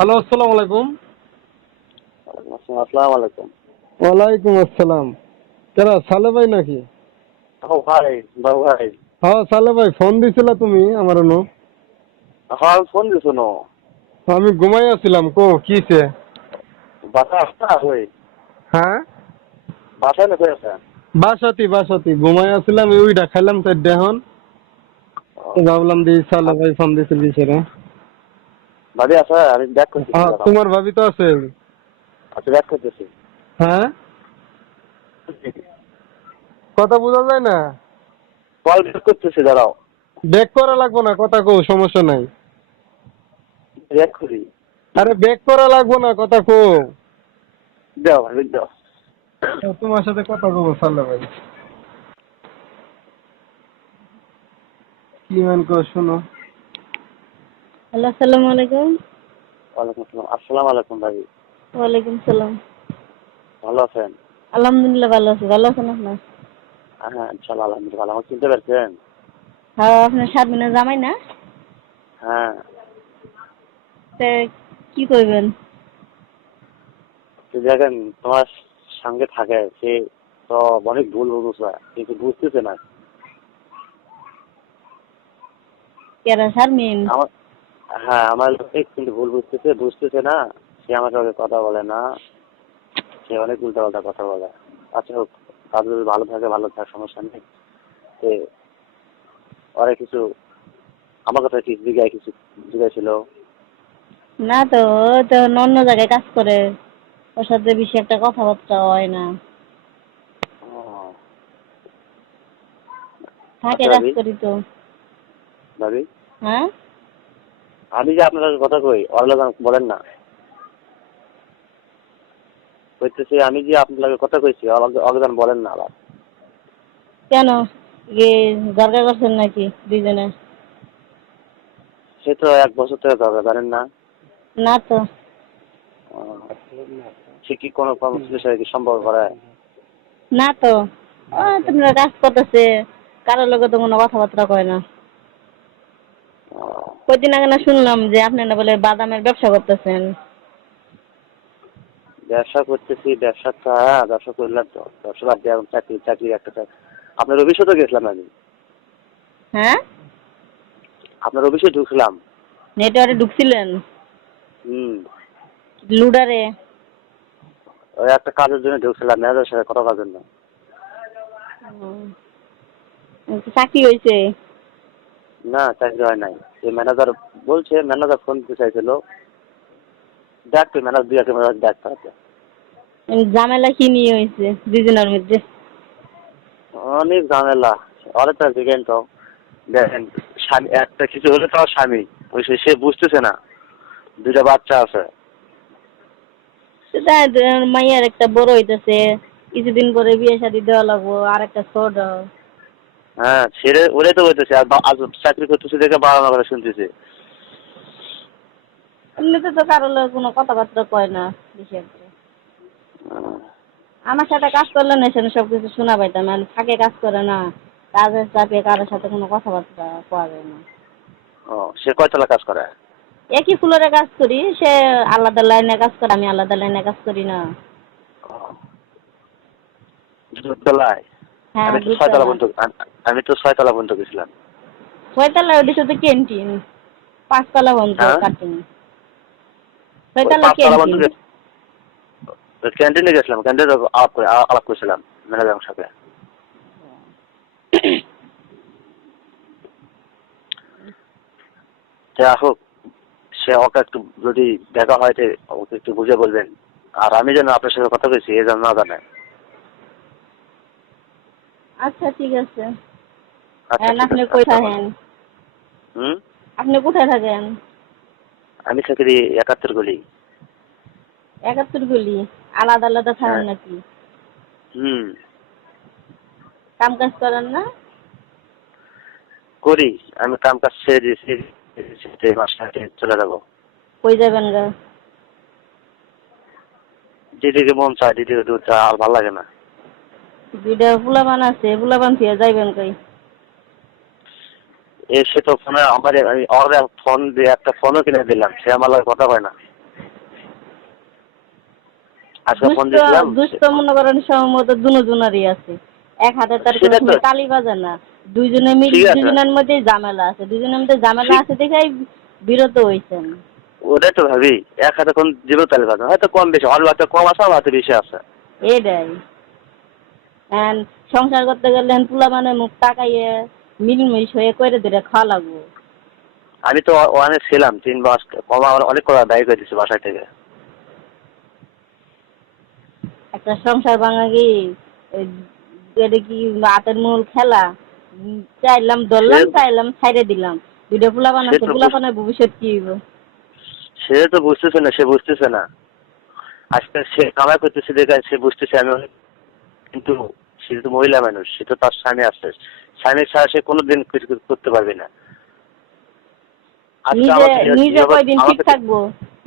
Hello, আসসালামু আলাইকুম। আসসালামু আলাইকুম। ওয়ালাইকুম আসসালাম। কেরা সালে ভাই নাকি? ও ভাই, বাবু ভাই। হ্যাঁ সালে ভাই, ফোন দিছিলা তুমি আমার নো? হ্যাঁ, আমি ফোন দিছো ন। আমি ঘুমাই আছিলাম, কো কিছে? বাসা আসতা হই। হ্যাঁ, বাসায় না কই আছেন? বাসাতি ঘুমাই আছিলাম, ওইটা খাইলাম তাই দেহন। তো ভাবলাম দি সালে ভাই ফোন দিছিল সেরে। ভাবি আছে, আমি ব্যাক করতেছি হ্যাঁ, দাঁড়াও। তোমার ভাবি তো আছে। আচ্ছা, ব্যাক করতেছি। হ্যাঁ, কথা বোঝা যায় না। কল ব্যাক করতেছি দাঁড়াও। ব্যাক করা লাগবো না, কথা কো, সমস্যা নাই। ব্যাক করি। আরে ব্যাক করা লাগবো না, কথা কো। দাও ভাবি দাও। তোমার সাথে কথা কব সালে ভাই। কি মান কো শোনো। হ্যালো, আসসালামু আলাইকুম। ওয়ালাইকুম আসসালাম। আসসালামু আলাইকুম ভাবি। ওয়ালাইকুম সালাম। ভালো আছেন? আলহামদুলিল্লাহ ভালো আছি। ভালো আছেন আপনার? হ্যাঁ, ইনশাআল্লাহ আলহামদুলিল্লাহ ভালো। আমাকে চিনতে পারছেন? হ্যাঁ, আপনার শারমিনের জামাই না? হ্যাঁ। তে কি করবেন? তো দেখেন, তোমার সঙ্গে থাকে সে তো অনেক ভুল বুঝছে, কিন্তু বুঝতেছে না। কেরা শারমিন? আমার হ্যাঁ, আমার লোকে কিন্তু ভুল বুঝতেছে না। সে আমার সঙ্গে কথা বলে না। সে অনেক উল্টাপাল্টা কথা বলে। আচ্ছা হোক, তার যদি ভালো থাকে ভালো থাকে, সমস্যা নেই। সে অনেক কিছু আমার কথা কিছু জিজ্ঞাসা ছিল। না তো, ও তো অন্য জায়গায় কাজ করে। ওর সাথে বেশি একটা কথাবার্তা হয় না। ও, থাকে আচ্ছা কাজ ভাবি। করি তো। ভাবি, হ্যাঁ, আমি যে আপনার কথা কই অরলা বলেন না। কইতেছি আমি যে আপনার কথা কইছি অগদান বলেন না আবার। কেন? ইয়ে দরকার করছেন নাকি দুইজনে? সে তো 1 বছর থেকে দরকার জানেন না। না তো। ও, সে কি কোনো কর্মসূচির সাথে কি সম্পর্ক করে? না তো। ও তোমরা কাজ করতেছে, কারোর লোকে তো কোনো কথাবার্তা কয় না। ও, কয়দিন আগে না শুনলাম যে আপনি না বলে বাদামের ব্যবসা করতেছেন। ব্যবসা করতেছি, ব্যবসা করলাম তো, ব্যবসা বাদ দিয়ে এখন চাকরি একটা আপনার অফিসে গেছিলাম আমি। হ্যাঁ, আপনার অফিসে ঢুকলাম। নেটওয়ার্কে ঢুকছিলেন? হুম। লুডারে? ওই একটা কাজের জন্য ঢুকছিলাম, ম্যানেজারের সাথে কথা বলার জন্য। চাকরি হয়েছে? না, চাকরি হয় নাই। এই ম্যানেজার বলছে, ম্যানেজার ফোন দিতে চাইছিল। ডাকতে ম্যানেজার দুই একটা ম্যানেজার ডাকতে হবে। ঝামেলা কি নিয়ে হয়েছে দুজনের মধ্যে? অনেক ঝামেলা। অনেকটা দেখেন তো, দেখেন স্বামী একটা কিছু হলে তাও স্বামী ওই সে বুঝতেছে না। দুইটা বাচ্চা আছে। সেটা মাইয়ার একটা বড় হইতেছে, কিছুদিন পরে বিয়ে শাদী দেওয়া লাগবো, আর একটা ছোট। হ্যাঁ, ছেড়ে ওরাই তো বলতেছে, আর আজ চাকরি করতেছে দেখে বাবা মা কথা শুনতেছে। এমনিতে তো কারোর লগে কোনো কথাবার্তা কয় না বেশি একটা। আমার সাথে কাজ করলে না সেখানে সবকিছু শোনা পাইতাম, আর ফাঁকে কাজ করে না, কাজের চাপে কারোর সাথে কোনো কথাবার্তা পাওয়া যায় না। ও, সে কয়তলা কাজ করে? একই ফ্লোরে কাজ করি, সে আলাদা লাইনে কাজ করে, আমি আলাদা লাইনে কাজ করি না। ও, দোতলায়? হ্যাঁ, আমি তো ছয়তলা দুতলা। পর্যন্ত আমি তো 6 তলা পর্যন্ত গেছিলাম। ছয়তলা ওদের সাথে ক্যান্টিন, 5 তলা পর্যন্ত হ্যাঁ, কাটিং। ওই ছয়তলা 5 তলা পর্যন্ত ক্যান্টিন। ক্যান্টিনে গেছিলাম, ক্যান্টিনে আলাপ করেছিলাম ম্যানেজারের সাথে। যা হোক, সে ওকে একটু যদি দেখা হয় যে ওকে একটু বুঝে বলবেন। আর আমি যেন আপনার সাথে কথা বলছি এ যেন না জানে। আচ্ছা ঠিক আছে। আচ্ছা ঠিক আপনি আছে, কই আসসালামু থাকেন? আলাইকুম। হুম। আপনি কোথায় থাকেন? আমি থাকি 71 গলি। 71 গলি? আলাদা আলাদা থাকেন হ্যাঁ। নাকি? হুম। কাম কাজ করেন না? করি। আমি কাম কাজ ছেড়ে দিয়েছি, বাসায় চলে যাবো। কই যাবেন গা? যেদিকে মন চায় দিদিকে দূর চা আর ভালো লাগে না। দুইটা পোলাপান আছে, পোলাপান থেকে যাইবেন কই? সে তো ফোনে আমার আমি ওর ফোন দিয়ে একটা ফোনও কিনে দিলাম, সে আমার লগে কথা হয় না। আজকে ফোন দিয়েছিলাম। দুষ্ট মনে করেন সম্ভবত দুজনেরই আছে। এক হাতে তার কোনো সেটা তো সময় তালি বাজে না। দুইজনে মিল ঠিক আছে, দুজনের মধ্যেই ঝামেলা আছে। দুজনের মধ্যে ঝামেলা ঠিক আছে দেখেই বিরত হইছেন। ওটাই তো ভাবি, এক হাতে কোন জীবন তালি বাজে হয়তো কম বেশি, আমার হাতে কম আছে, আমার হাতে বেশি আছে। এটাই। সংসার করতে গেলে পোলা মানে মুখ তাকাইয়ে মিলমিশ হয়ে করে দিলে খাওয়া লাগবো। আমি তো অনেক ছিলাম 3 মাস, কম আমার অনেক কথা দায়ী করে দিচ্ছি বাসায় থেকে। একটা সংসার ভাঙা কি এটা কি হাতের মূল খেলা? চাইলাম সে ধরলাম, চাইলাম ছাইড়ে দিলাম। দুইটা পোলাপান সে আছে, তো পোলাপানের ভবিষ্যৎ কি হইব? সে তো বুঝতেছে না, সে বুঝতেছে না। আজকে সে কামাই করতেছে দেখে সে বুঝতেছে আমি কিন্তু সে তো মহিলা মানুষ, সে তো তার স্বামী আছে, স্বামী ছাড়া সে কোনোদিন কিছু করতে পারবে না। আজকে নিজে আমাকে নিজে কয়দিন ঠিক থাকবো?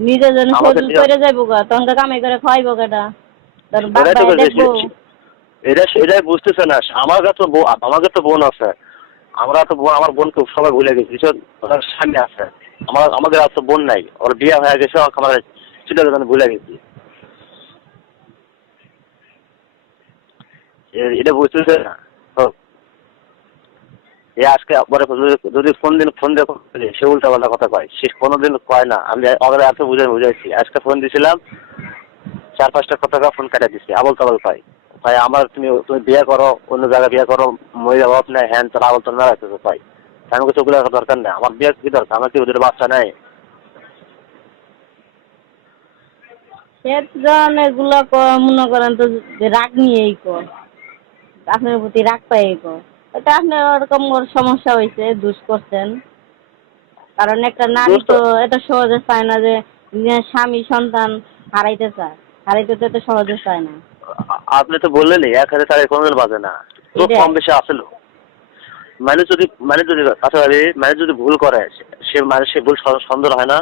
নিজে যেন আমাকে সজুল করে যাইবো গা, তখন কামাই করে খাওয়াইবো কেটা? তোর বাপ ওরাই তো ভাই দেখবো? এটাই বুঝতেছে না। আমাকে তো বোন আছে, আমরা তো আমার বোনকে সবাই ভুলে গেছি। ওর স্বামী আছে, আমাদের আর তো বোন নাই, ওর বিয়ে হয়ে গেছে, আমরা সেটা ভুলে গেছি। এটা বুঝতেছে না। আজকে যদি ফোন দেখো সে উল্টা পাল্টা কথা কয়, সে কোনোদিন কয় না। আমি আমাদের এত বুঝাইছি, আজকে ফোন দিছিলাম 4-5টা কথা ফোন কাটা দিচ্ছি, আবল তাবল পাই ভাই আমার, তুমি বিয়ে করো, অন্য জায়গায় বিয়ে করো, মহিলা অভাব নেই, হ্যান তোর আবল তোর না রাখতেছে পাই। আমি কিছু ওগুলো দরকার নেই, আমার বিয়ে কি দরকার, আমার কি ওদের বাচ্চা নেই? এগুলা মনে করেন তো যে রাগ নিয়েই কর, আপনার প্রতি রাগ পাই কর। এটা আপনার ওরকম ওর সমস্যা হয়েছে, দুষ করছেন। কারণ একটা নারী দোস্ত তো এটা সহজে চায় না যে নিজের স্বামী সন্তান হারাইতে চায়, হারাইতে তো এটা সহজে চায় না। আপনি তো বললেনই 1,000 টাকা কোনোদিন বাজে না, তো এটাই। কম বেশি আসলো। মানে যদি আচ্ছা মানে যদি ভুল করে, সে ভুল সন্দেহ হয় না।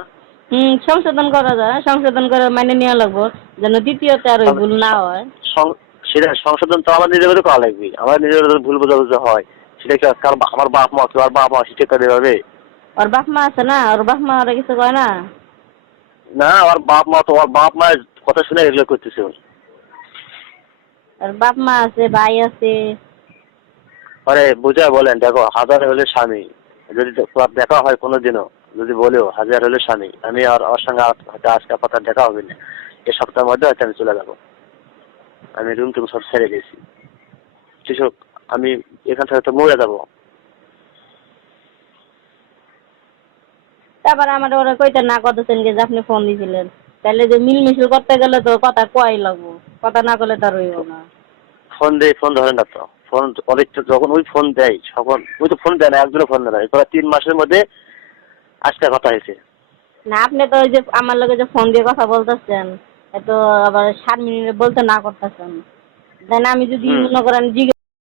সংশোধন করা যায়, সংশোধন করে মানে নেওয়া লাগবো যেন দ্বিতীয়তে আর ওই ভুল না হয়। সেটা সংশোধন তো আমার নিজেদের করা লাগবে। আমার নিজের ভুল বোঝাবুঝি হয়, সেটা কি আমার বাপ মা কি ওর বাপ মা শিক্ষা করে দেবে? ওর বাপ মা আছে না, ওর বাপ মা ওরা কিছু কয় না? না, ওর বাপ মায়ের কথা শুনে এগুলো করতেছে। ওর বাপ মা আছে, ভাই আছে। আরে বুঝায় বলেন, দেখো 1000 হলে স্বামী, যদি দেখা হয় কোনোদিনও, যদি বলেও 1000 হলে স্বামী, আমি আর ওর সঙ্গে হয়তো আজকে কথা দেখা হবে না, এই সপ্তাহের মধ্যে হয়তো আমি চলে যাবো। আমি রুম টুম সব ছেড়ে গেছি, কৃষক, আমি এখান থেকে তো মরে যাবো। তারপর আমার ওরা কইতে না করতেছেন যে আপনি ফোন দিছিলেন, তাহলে যে মিলমিশল করতে গেলে তো কথা কয়াই লাগবো, কথা না করলে তার হইব না। ফোন ধরে না তো, ফোন অনেক যখন ওই ফোন দেয় তখন ওই তো ফোন দেয় না, একজনে ফোন দেয়, প্রায় 3 মাসের মধ্যে আজকে কথা হয়েছে। না আপনি তো ওই যে আমার লগে যে ফোন দিয়ে কথা বলতেছেন, এত আবার 7 মিনিট বলতে না করতেছেন, দেন আমি যদি হুম। মনে করেন জিজ্ঞেস